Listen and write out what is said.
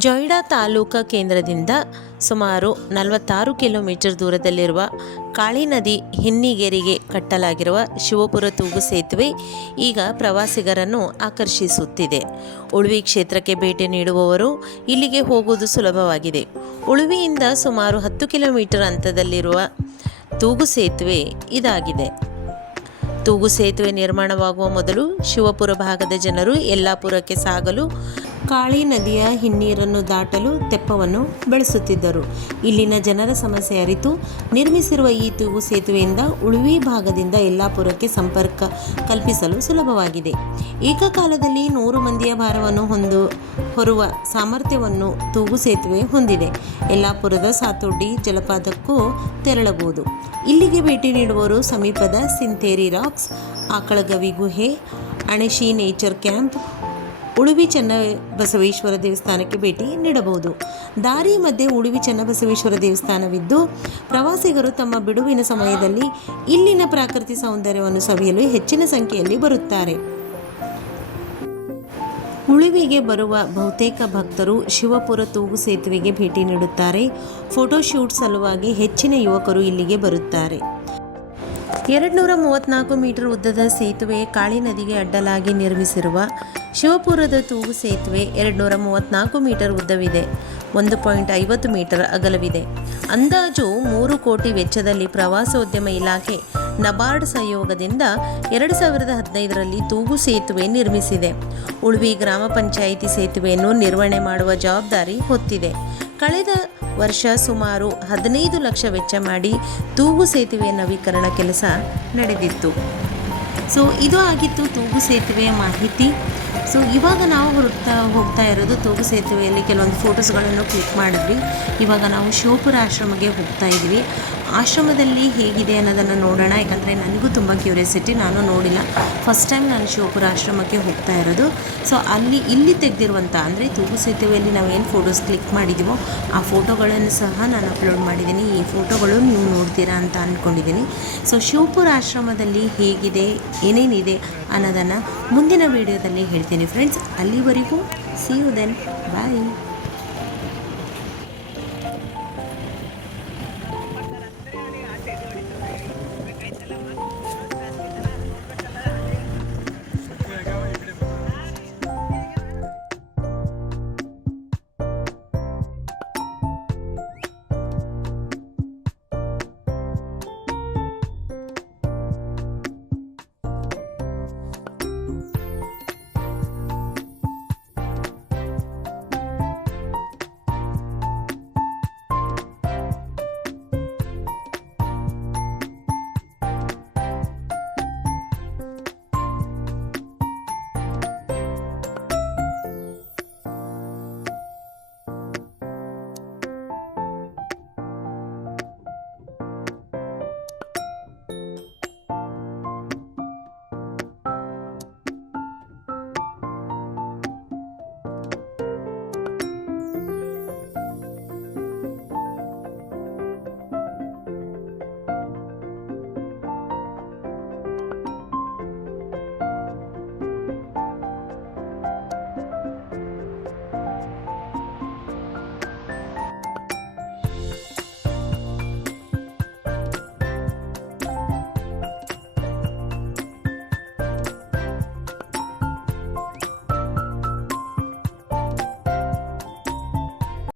ಜೊಯ್ಡಾ ತಾಲೂಕಾ ಕೇಂದ್ರದಿಂದ ಸುಮಾರು 46 ಕಿಲೋಮೀಟರ್ ದೂರದಲ್ಲಿರುವ ಕಾಳಿ ನದಿ ಹಿನ್ನಿಗೇರಿಗೆ ಕಟ್ಟಲಾಗಿರುವ ಶಿವಪುರ ತೂಗು ಸೇತುವೆ ಈಗ ಪ್ರವಾಸಿಗರನ್ನು ಆಕರ್ಷಿಸುತ್ತಿದೆ. ಉಳುವಿ ಕ್ಷೇತ್ರಕ್ಕೆ ಭೇಟಿ ನೀಡುವವರು ಇಲ್ಲಿಗೆ ಹೋಗುವುದು ಸುಲಭವಾಗಿದೆ. ಉಳುವಿಯಿಂದ ಸುಮಾರು 10 ಕಿಲೋಮೀಟರ್ ಅಂತರದಲ್ಲಿರುವ ತೂಗು ಸೇತುವೆ ಇದಾಗಿದೆ. ತೂಗು ಸೇತುವೆ ನಿರ್ಮಾಣವಾಗುವ ಮೊದಲು ಶಿವಪುರ ಭಾಗದ ಜನರು ಯಲ್ಲಾಪುರಕ್ಕೆ ಸಾಗಲು ಕಾಳಿ ನದಿಯ ಹಿನ್ನೀರನ್ನು ದಾಟಲು ತೆಪ್ಪವನ್ನು ಬಳಸುತ್ತಿದ್ದರು. ಇಲ್ಲಿನ ಜನರ ಸಮಸ್ಯೆ ಅರಿತು ನಿರ್ಮಿಸಿರುವ ಈ ತೂಗು ಸೇತುವೆಯಿಂದ ಉಳುವಿ ಭಾಗದಿಂದ ಯಲ್ಲಾಪುರಕ್ಕೆ ಸಂಪರ್ಕ ಕಲ್ಪಿಸಲು ಸುಲಭವಾಗಿದೆ. ಏಕಕಾಲದಲ್ಲಿ 100 ಮಂದಿಯ ಭಾರವನ್ನು ಹೊರುವ ಸಾಮರ್ಥ್ಯವನ್ನು ತೂಗು ಸೇತುವೆ ಹೊಂದಿದೆ. ಯಲ್ಲಾಪುರದ ಸಾತೋಡಿ ಜಲಪಾತಕ್ಕೂ ತೆರಳಬಹುದು. ಇಲ್ಲಿಗೆ ಭೇಟಿ ನೀಡುವವರು ಸಮೀಪದ ಸಿಂತೇರಿ ರಾಕ್ಸ್, ಆಕಳಗವಿ ಗುಹೆ, ಅಣಶಿ ನೇಚರ್ ಕ್ಯಾಂಪ್, ಉಳುವಿ ಚನ್ನಬಸವೇಶ್ವರ ದೇವಸ್ಥಾನಕ್ಕೆ ಭೇಟಿ ನೀಡಬಹುದು. ದಾರಿ ಮಧ್ಯೆ ಉಳುವಿ ಚನ್ನಬಸವೇಶ್ವರ ದೇವಸ್ಥಾನವಿದ್ದು, ಪ್ರವಾಸಿಗರು ತಮ್ಮ ಬಿಡುವಿನ ಸಮಯದಲ್ಲಿ ಇಲ್ಲಿನ ಪ್ರಾಕೃತಿಕ ಸೌಂದರ್ಯವನ್ನು ಸವಿಯಲು ಹೆಚ್ಚಿನ ಸಂಖ್ಯೆಯಲ್ಲಿ ಬರುತ್ತಾರೆ. ಉಳುವಿಗೆ ಬರುವ ಬಹುತೇಕ ಭಕ್ತರು ಶಿವಪುರ ತೂಗು ಸೇತುವೆಗೆ ಭೇಟಿ ನೀಡುತ್ತಾರೆ. ಫೋಟೋಶೂಟ್ ಸಲುವಾಗಿ ಹೆಚ್ಚಿನ ಯುವಕರು ಇಲ್ಲಿಗೆ ಬರುತ್ತಾರೆ. 234 ಮೀಟರ್ ಉದ್ದದ ಸೇತುವೆ ಕಾಳಿ ನದಿಗೆ ಅಡ್ಡಲಾಗಿ ನಿರ್ಮಿಸಿರುವ ಶಿವಪುರದ ತೂಗು ಸೇತುವೆ 234 ಮೀಟರ್ ಉದ್ದವಿದೆ. 1.50 ಮೀಟರ್ ಅಗಲವಿದೆ. ಅಂದಾಜು 3 ಕೋಟಿ ವೆಚ್ಚದಲ್ಲಿ ಪ್ರವಾಸೋದ್ಯಮ ಇಲಾಖೆ ನಬಾರ್ಡ್ ಸಹಯೋಗದಿಂದ 2015ರಲ್ಲಿ ತೂಗು ಸೇತುವೆ ನಿರ್ಮಿಸಿದೆ. ಉಳುವಿ ಗ್ರಾಮ ಪಂಚಾಯಿತಿ ಸೇತುವೆಯನ್ನು ನಿರ್ವಹಣೆ ಮಾಡುವ ಜವಾಬ್ದಾರಿ ಹೊತ್ತಿದೆ. ಕಳೆದ ವರ್ಷ ಸುಮಾರು 15 ಲಕ್ಷ ವೆಚ್ಚ ಮಾಡಿ ತೂಗು ಸೇತುವೆಯ ನವೀಕರಣ ಕೆಲಸ ನಡೆದಿತ್ತು. ಇದು ಆಗಿತ್ತು ತೂಗು ಸೇತುವೆಯ ಮಾಹಿತಿ. ಇವಾಗ ನಾವು ಹೋಗ್ತಾ ಇರೋದು ತೂಗು ಸೇತುವೆಯಲ್ಲಿ ಕೆಲವೊಂದು ಫೋಟೋಸ್ಗಳನ್ನು ಕ್ಲಿಕ್ ಮಾಡಿದ್ವಿ. ಇವಾಗ ನಾವು ಶಿವಪುರ ಆಶ್ರಮಕ್ಕೆ ಹೋಗ್ತಾ ಇದ್ವಿ. ಆಶ್ರಮದಲ್ಲಿ ಹೇಗಿದೆ ಅನ್ನೋದನ್ನು ನೋಡೋಣ. ಯಾಕಂದರೆ ನನಗೂ ತುಂಬ ಕ್ಯೂರಿಯಾಸಿಟಿ, ನಾನು ನೋಡಿಲ್ಲ. ಫಸ್ಟ್ ಟೈಮ್ ನಾನು ಶಿವಪುರ ಆಶ್ರಮಕ್ಕೆ ಹೋಗ್ತಾ ಇರೋದು. ಇಲ್ಲಿ ತೆಗೆದಿರುವಂಥ ಅಂದರೆ ತೂಗು ಸೇತುವೆಯಲ್ಲಿ ನಾವೇನು ಫೋಟೋಸ್ ಕ್ಲಿಕ್ ಮಾಡಿದ್ದೀವೋ ಆ ಫೋಟೋಗಳನ್ನು ಸಹ ನಾನು ಅಪ್ಲೋಡ್ ಮಾಡಿದ್ದೀನಿ. ಈ ಫೋಟೋಗಳು ನೀವು ನೋಡ್ತೀರಾ ಅಂತ ಅಂದ್ಕೊಂಡಿದ್ದೀನಿ. ಶಿವಪುರ ಆಶ್ರಮದಲ್ಲಿ ಹೇಗಿದೆ, ಏನೇನಿದೆ ಅನ್ನೋದನ್ನು ಮುಂದಿನ ವಿಡಿಯೋದಲ್ಲಿ ಹೇಳ್ತೀನಿ ಫ್ರೆಂಡ್ಸ್. ಅಲ್ಲಿವರೆಗೂ ಸಿ ಯು ದೆನ್, ಬಾಯ್.